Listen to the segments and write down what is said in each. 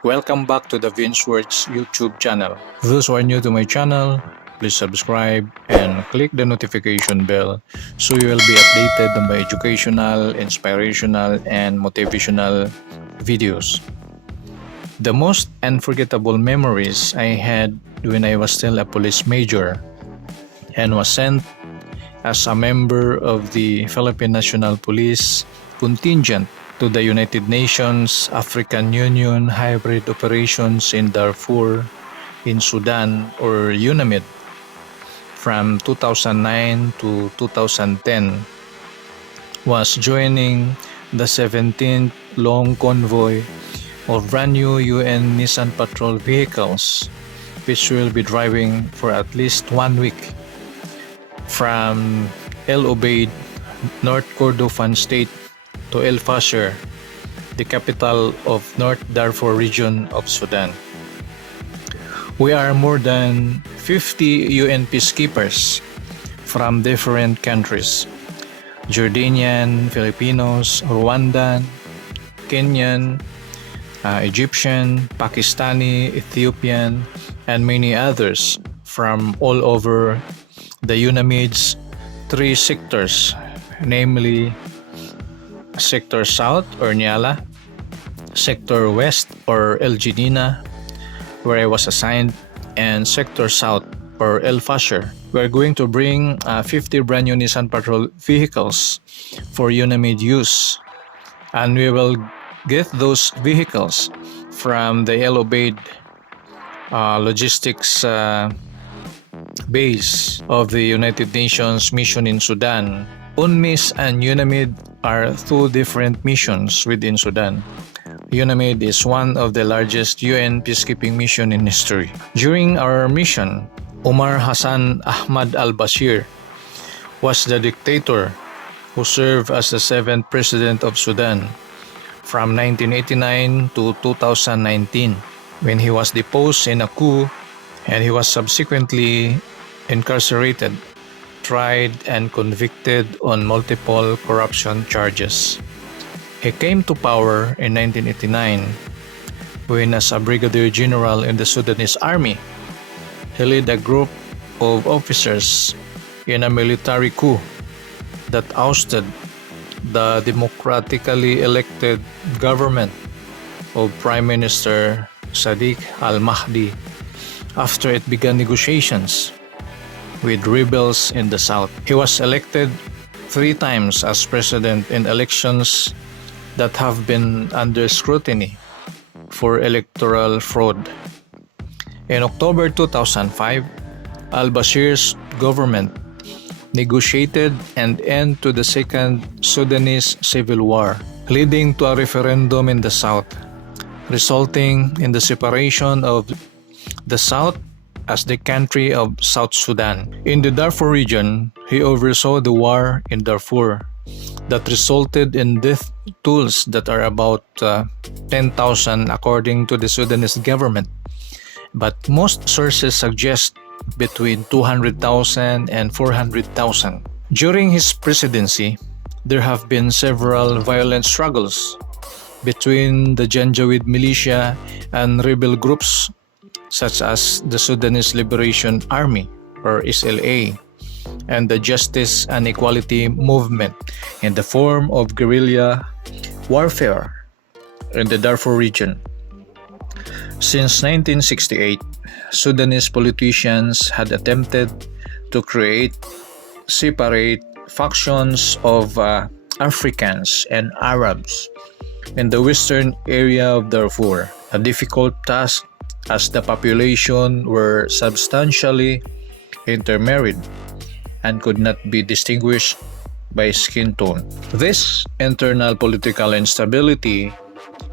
Welcome back to the Vince Words YouTube channel. Those who are new to my channel, please subscribe and click the notification bell so you will be updated on my educational, inspirational, and motivational videos. The most unforgettable memories I had when I was still a police major and was sent as a member of the Philippine National Police contingent to the United Nations African Union Hybrid Operations in Darfur in Sudan, or UNAMID, from 2009 to 2010, was joining the 17th Long Convoy of brand new UN Nissan patrol vehicles, which will be driving for at least 1 week from El Obeid, North Kordofan State, to El Fasher, the capital of North Darfur region of Sudan. We are more than 50 UN peacekeepers from different countries: Jordanian, Filipinos, Rwandan, Kenyan, Egyptian, Pakistani, Ethiopian, and many others from all over the UNAMID's 3 sectors, namely Sector South or Nyala, Sector West or El Jadina, where I was assigned, and Sector South or El Fasher. We are going to bring 50 brand new Nissan patrol vehicles for UNAMID use, and we will get those vehicles from the El Obeid logistics base of the United Nations mission in Sudan. UNMIS and UNAMID are 2 different missions within Sudan. UNAMID is one of the largest UN peacekeeping mission in history. During our mission, Omar Hassan Ahmad al-Bashir was the dictator who served as the 7th president of Sudan from 1989 to 2019, when he was deposed in a coup and he was subsequently incarcerated, tried, and convicted on multiple corruption charges. He came to power in 1989 when, as a brigadier general in the Sudanese army, he led a group of officers in a military coup that ousted the democratically elected government of Prime Minister Sadiq al-Mahdi after it began negotiations with rebels in the south. He was elected 3 times as president in elections that have been under scrutiny for electoral fraud. In October 2005, al-Bashir's government negotiated an end to the Second Sudanese Civil War, leading to a referendum in the south, resulting in the separation of the south as the country of South Sudan. In the Darfur region, he oversaw the war in Darfur that resulted in death tolls that are about 10,000 according to the Sudanese government, but most sources suggest between 200,000 and 400,000. During his presidency, there have been several violent struggles between the Janjaweed militia and rebel groups such as the Sudanese Liberation Army or SLA and the Justice and Equality Movement in the form of guerrilla warfare in the Darfur region. Since 1968, Sudanese politicians had attempted to create separate factions of Africans and Arabs in the western area of Darfur, a difficult task as the population were substantially intermarried and could not be distinguished by skin tone. This internal political instability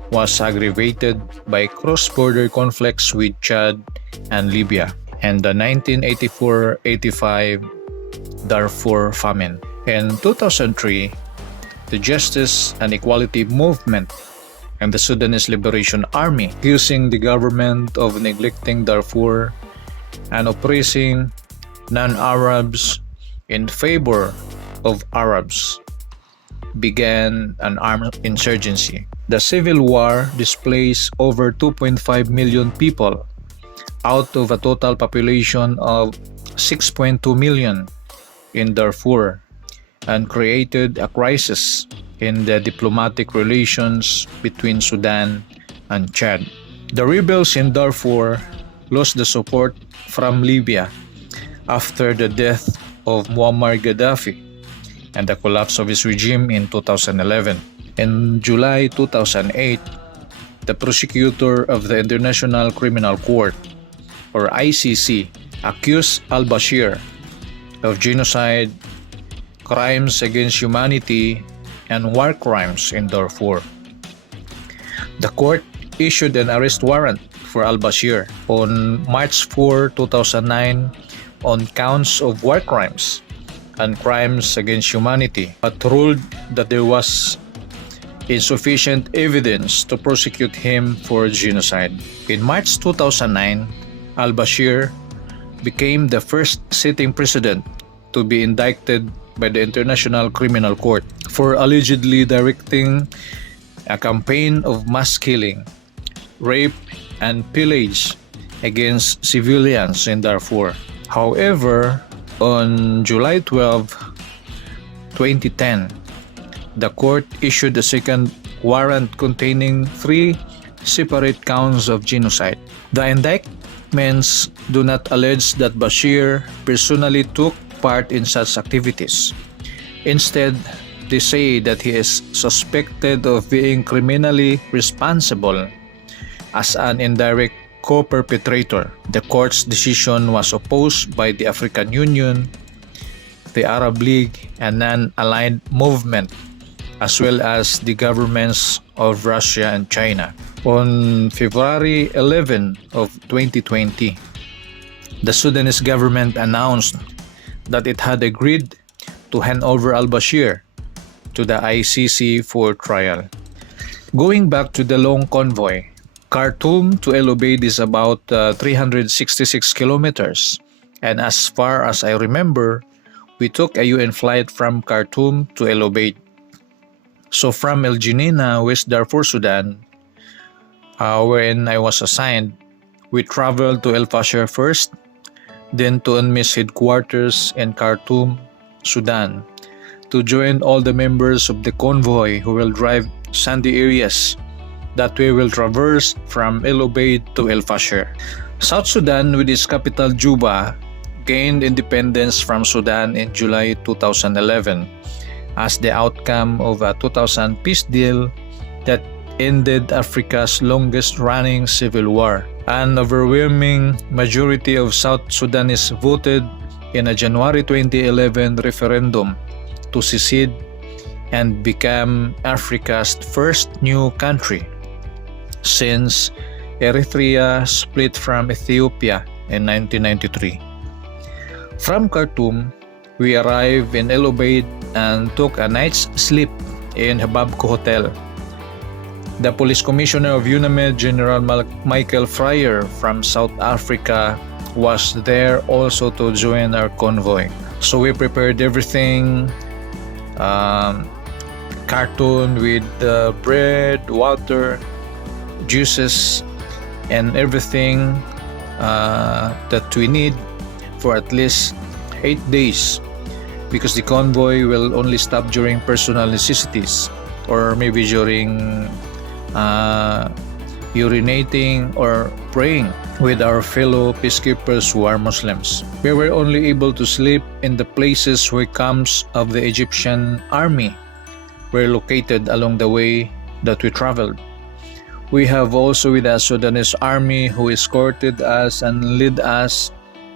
was aggravated by cross-border conflicts with Chad and Libya and the 1984-85 Darfur famine. In 2003, the Justice and Equality Movement and the Sudanese Liberation Army, accusing the government of neglecting Darfur and oppressing non-Arabs in favor of Arabs, began an armed insurgency. The civil war displaced over 2.5 million people out of a total population of 6.2 million in Darfur and created a crisis in the diplomatic relations between Sudan and Chad. The rebels in Darfur lost the support from Libya after the death of Muammar Gaddafi and the collapse of his regime in 2011. In July 2008, the prosecutor of the International Criminal Court, or ICC, accused al-Bashir of genocide, crimes against humanity, and war crimes in Darfur. The court issued an arrest warrant for al-Bashir on March 4, 2009 on counts of war crimes and crimes against humanity, but ruled that there was insufficient evidence to prosecute him for genocide. In March 2009, al-Bashir became the first sitting president to be indicted by the International Criminal Court for allegedly directing a campaign of mass killing, rape, and pillage against civilians in Darfur. However, on July 12, 2010, the court issued a second warrant containing 3 separate counts of genocide. The indictments do not allege that Bashir personally took part in such activities. Instead, they say that he is suspected of being criminally responsible as an indirect co-perpetrator. The court's decision was opposed by the African Union, the Arab League, and non-aligned movement, as well as the governments of Russia and China. On February 11 of 2020, the Sudanese government announced that it had agreed to hand over al-Bashir to the ICC for trial. Going back to the Long Convoy, Khartoum to El Obeid is about 366 kilometers, and as far as I remember, we took a UN flight from Khartoum to El Obeid. So from El Geneina, West Darfur, Sudan, when I was assigned, we traveled to El Fasher first, then to UNMIS headquarters in Khartoum, Sudan, to join all the members of the convoy who will drive sandy areas that we will traverse from El Obeid to El Fasher. South Sudan, with its capital Juba, gained independence from Sudan in July 2011 as the outcome of a 2000 peace deal that ended Africa's longest-running civil war. An overwhelming majority of South Sudanese voted in a January 2011 referendum to secede and become Africa's first new country since Eritrea split from Ethiopia in 1993. From Khartoum, we arrived in El Obeid and took a night's sleep in Hababco Hotel. The police commissioner of UNAMID, General Michael Fryer from South Africa, was there also to join our convoy. So we prepared everything, carton with bread, water, juices, and everything that we need for at least 8 days, because the convoy will only stop during personal necessities or maybe during urinating or praying with our fellow peacekeepers who are Muslims. We were only able to sleep in the places where camps of the Egyptian army were located along the way that we traveled. We have also with us Sudanese army who escorted us and led us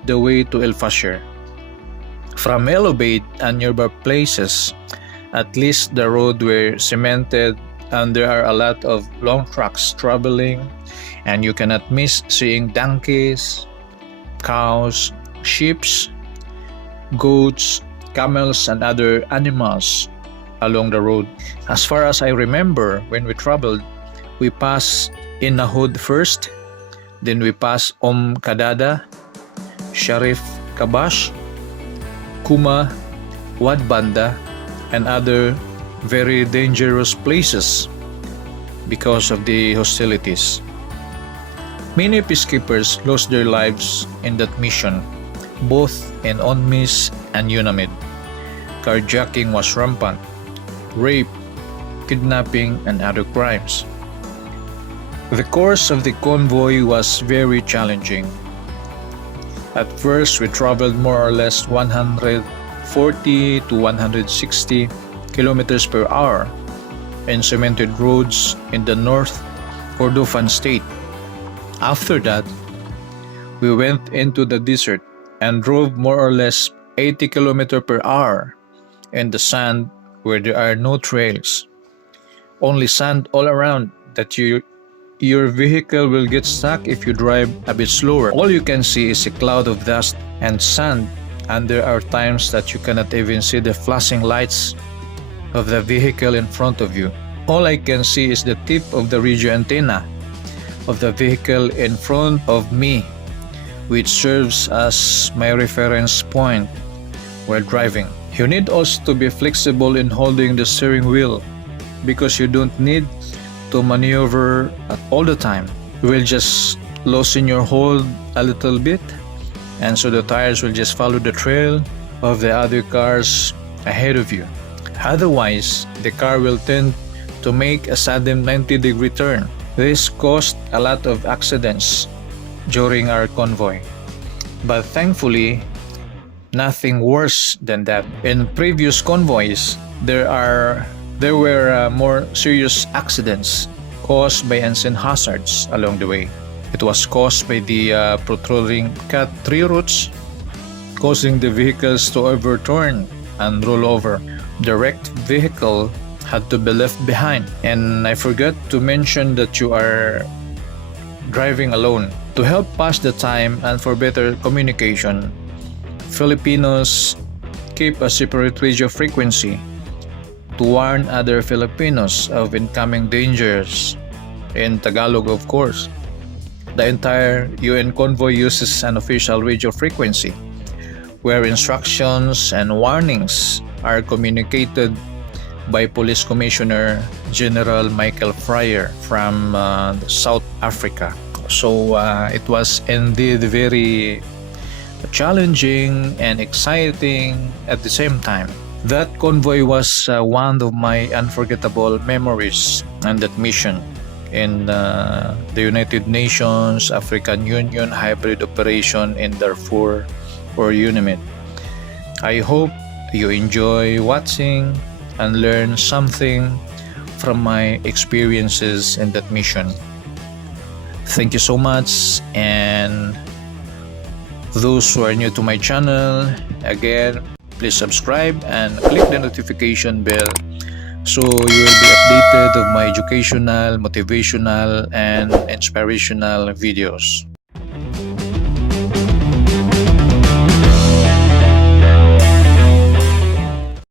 the way to El Fasher. From El Obeid and nearby places, at least the road were cemented and there are a lot of long trucks traveling, and you cannot miss seeing donkeys, cows, sheep, goats, camels, and other animals along the road. As far as I remember, when we traveled, we passed in Nahud first, then we passed Kadada, Sharif Kabash, Kuma, Wad Banda, and other very dangerous places because of the hostilities. Many peacekeepers lost their lives in that mission, both in UNMIS and UNAMID. Carjacking was rampant, rape, kidnapping, and other crimes. The course of the convoy was very challenging. At first, we traveled more or less 140 to 160 kilometers per hour in cemented roads in the North Kordofan state. After that, we went into the desert and drove more or less 80 kilometers per hour in the sand where there are no trails. Only sand all around that your vehicle will get stuck if you drive a bit slower. All you can see is a cloud of dust and sand, and there are times that you cannot even see the flashing lights of the vehicle in front of you. All I can see is the tip of the radio antenna of the vehicle in front of me, which serves as my reference point while driving. You need also to be flexible in holding the steering wheel because you don't need to maneuver all the time. You will just loosen your hold a little bit, and so the tires will just follow the trail of the other cars ahead of you. Otherwise, the car will tend to make a sudden 90-degree turn. This caused a lot of accidents during our convoy, but thankfully, nothing worse than that. In previous convoys, there were more serious accidents caused by unseen hazards along the way. It was caused by the protruding cut tree roots, causing the vehicles to overturn and roll over. The wrecked vehicle had to be left behind, and I forgot to mention that you are driving alone. To help pass the time and for better communication, Filipinos keep a separate radio frequency to warn other Filipinos of incoming dangers, in Tagalog of course. The entire UN convoy uses an official radio frequency where instructions and warnings are communicated by Police Commissioner General Michael Fryer from South Africa. So it was indeed very challenging and exciting at the same time. That convoy was one of my unforgettable memories on that mission in the United Nations African Union Hybrid Operation in Darfur or UNAMID. I hope you enjoy watching and learn something from my experiences in that mission. Thank you so much, and those who are new to my channel, again, please subscribe and click the notification bell so you will be updated of my educational, motivational, and inspirational videos.